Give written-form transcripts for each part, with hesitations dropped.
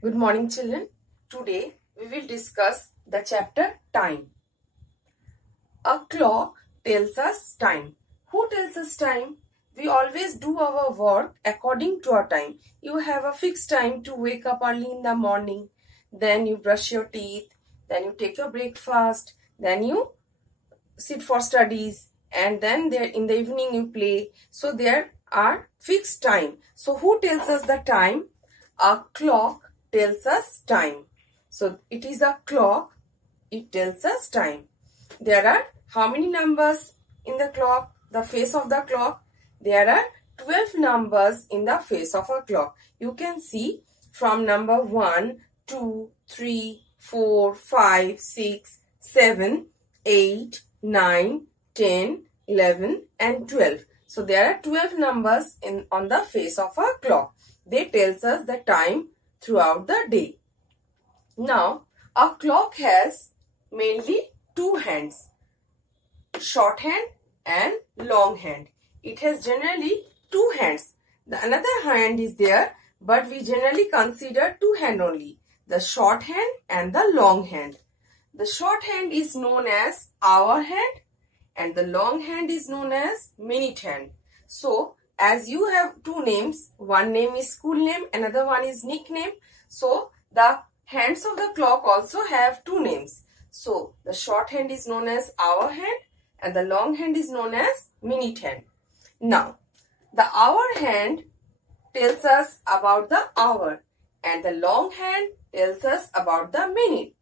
Good morning, children. Today we will discuss the chapter time. A clock tells us time. Who tells us time? We always do our work according to our time. You have a fixed time to wake up early in the morning. Then you brush your teeth. Then you take your breakfast. Then you sit for studies. And then there in the evening you play. So there are fixed time. So who tells us the time? A clock tells us time. So it is a clock. It tells us time. There are how many numbers in the clock? The face of the clock. There are 12 numbers in the face of a clock. You can see from number 1, 2, 3, 4, 5, 6, 7, 8, 9, 10, 11 and 12. So there are 12 numbers on the face of a clock. They tells us the time throughout the day. Now, a clock has mainly two hands, short hand and long hand. It has generally two hands. The another hand is there, but we generally consider two hand only, the short hand and the long hand. The short hand is known as hour hand and the long hand is known as minute hand. So, as you have two names, one name is school name, another one is nickname. So, the hands of the clock also have two names. So, the short hand is known as hour hand and the long hand is known as minute hand. Now, the hour hand tells us about the hour and the long hand tells us about the minute.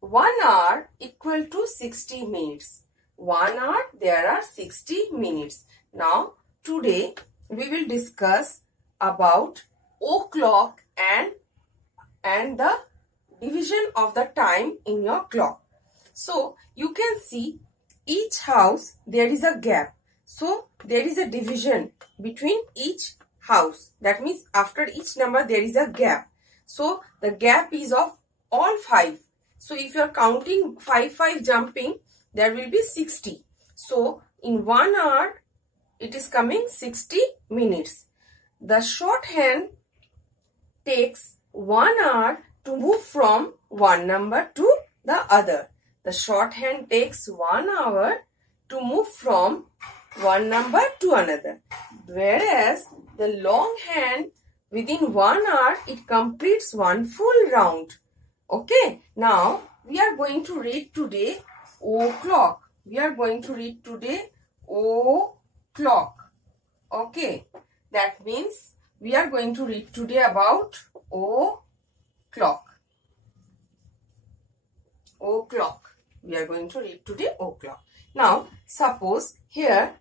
1 hour equal to 60 minutes. 1 hour, there are 60 minutes. Now, today we will discuss about o'clock and the division of the time in your clock. So, you can see each house there is a gap. So, there is a division between each house. That means after each number there is a gap. So, the gap is of all 5. So, if you are counting 5 jumping, there will be 60. So, in 1 hour, it is coming 60 minutes. The short hand takes 1 hour to move from one number to the other. The short hand takes 1 hour to move from one number to another. Whereas the long hand, within 1 hour, it completes one full round. Okay. Now, we are going to read today o'clock. We are going to read today o'clock. Okay. That means we are going to read today about o'clock. O'clock. We are going to read today o'clock. Now, suppose here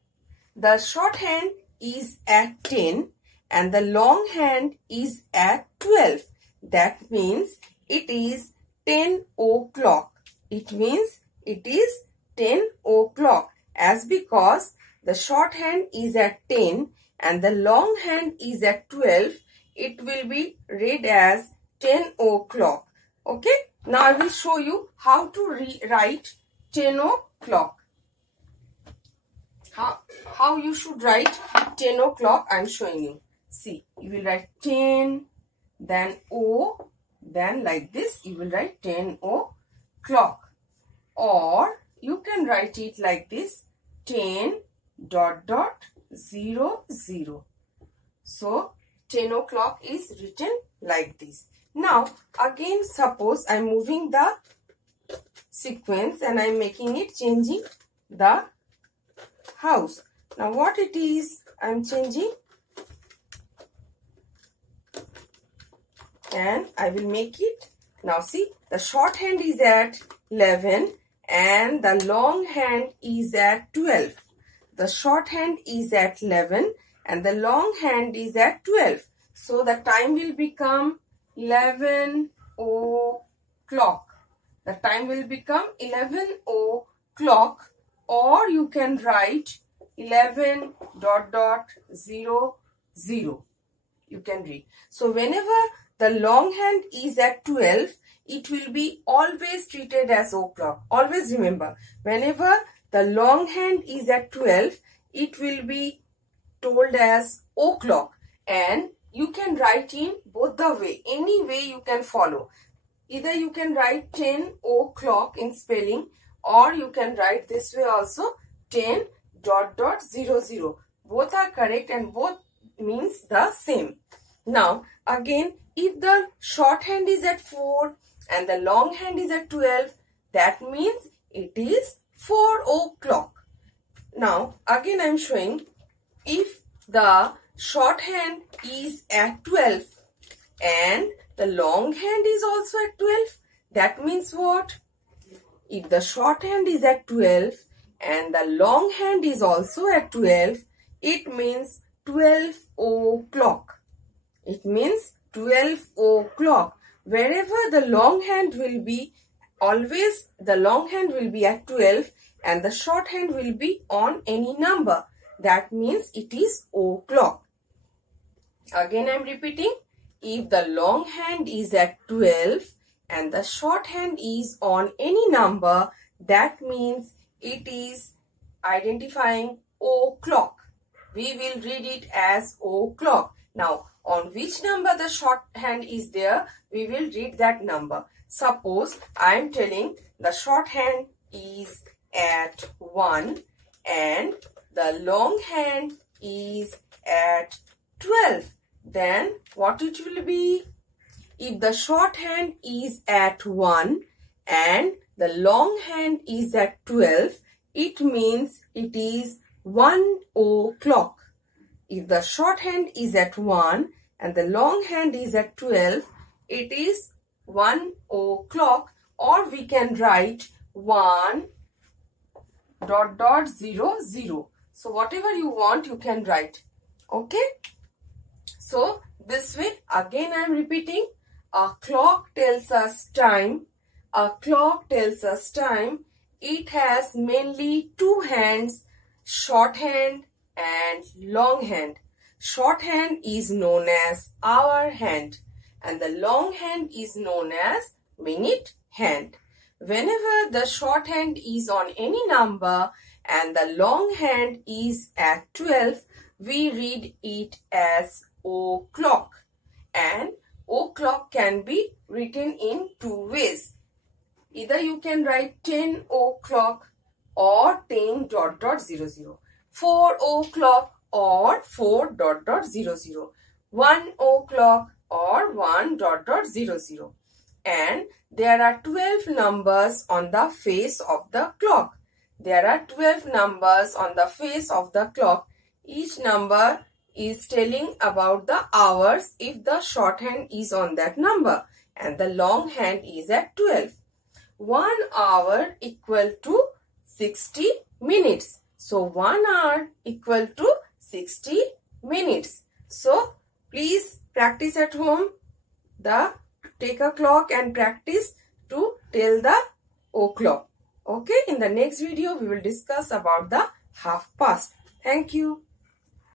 the short hand is at 10 and the long hand is at 12. That means it is 10 o'clock. It means it is 10 o'clock as because the short hand is at 10 and the long hand is at 12. It will be read as 10 o'clock. Okay. Now, I will show you how to write 10 o'clock. How you should write 10 o'clock, I am showing you. See, you will write 10, then O, then like this, you will write 10 o'clock. Or you can write it like this, 10 ... 00. So, 10 o'clock is written like this. Now, again, suppose I am moving the sequence and I am making it changing the house. Now, what it is, I am changing and I will make it. Now, see, the short hand is at 11 and the long hand is at 12. The short hand is at 11 and the long hand is at 12. So, the time will become 11 o'clock. The time will become 11 o'clock, or you can write 11 ... 00. You can read. So, whenever the long hand is at 12, it will be always treated as o'clock. Always remember, whenever the long hand is at 12, it will be told as o'clock. And you can write in both the way. Any way you can follow. Either you can write 10 o'clock in spelling, or you can write this way also, 10 ... 00. Both are correct and both means the same. Now again, if the shorthand is at 4 and the long hand is at 12, that means it is 4 o'clock. Now again I am showing, if the shorthand is at 12 and the long hand is also at 12, that means what? If the shorthand is at 12 and the long hand is also at 12, it means 12 o'clock. It means 12 o'clock. Wherever the long hand will be, always the long hand will be at 12 and the short hand will be on any number. That means it is o'clock. Again I am repeating, if the long hand is at 12 and the short hand is on any number, that means it is identifying o'clock. We will read it as o'clock. Now, on which number the short hand is there, we will read that number. Suppose I am telling the short hand is at 1 and the long hand is at 12. Then what it will be? If the short hand is at 1 and the long hand is at 12, it means it is 1 o'clock. If the short hand is at 1 and the long hand is at 12, it is 1 o'clock, or we can write 1 ... 00. So whatever you want, you can write. Okay? So this way, again I am repeating, a clock tells us time. A clock tells us time. It has mainly two hands, short hand and long hand. Short hand is known as hour hand and the long hand is known as minute hand. Whenever the short hand is on any number and the long hand is at 12, we read it as o'clock. And o'clock can be written in two ways. Either you can write 10 o'clock or 10 ... 00. 4 o'clock or 4 ... 00. 1 o'clock or 1 ... 00. And there are 12 numbers on the face of the clock. There are 12 numbers on the face of the clock. Each number is telling about the hours if the short hand is on that number and the long hand is at 12. 1 hour equal to 60 minutes. So 1 hour equal to 60 minutes. So please practice at home. Take a clock and practice to tell the o'clock. Okay, in the next video we will discuss about the half past. Thank you.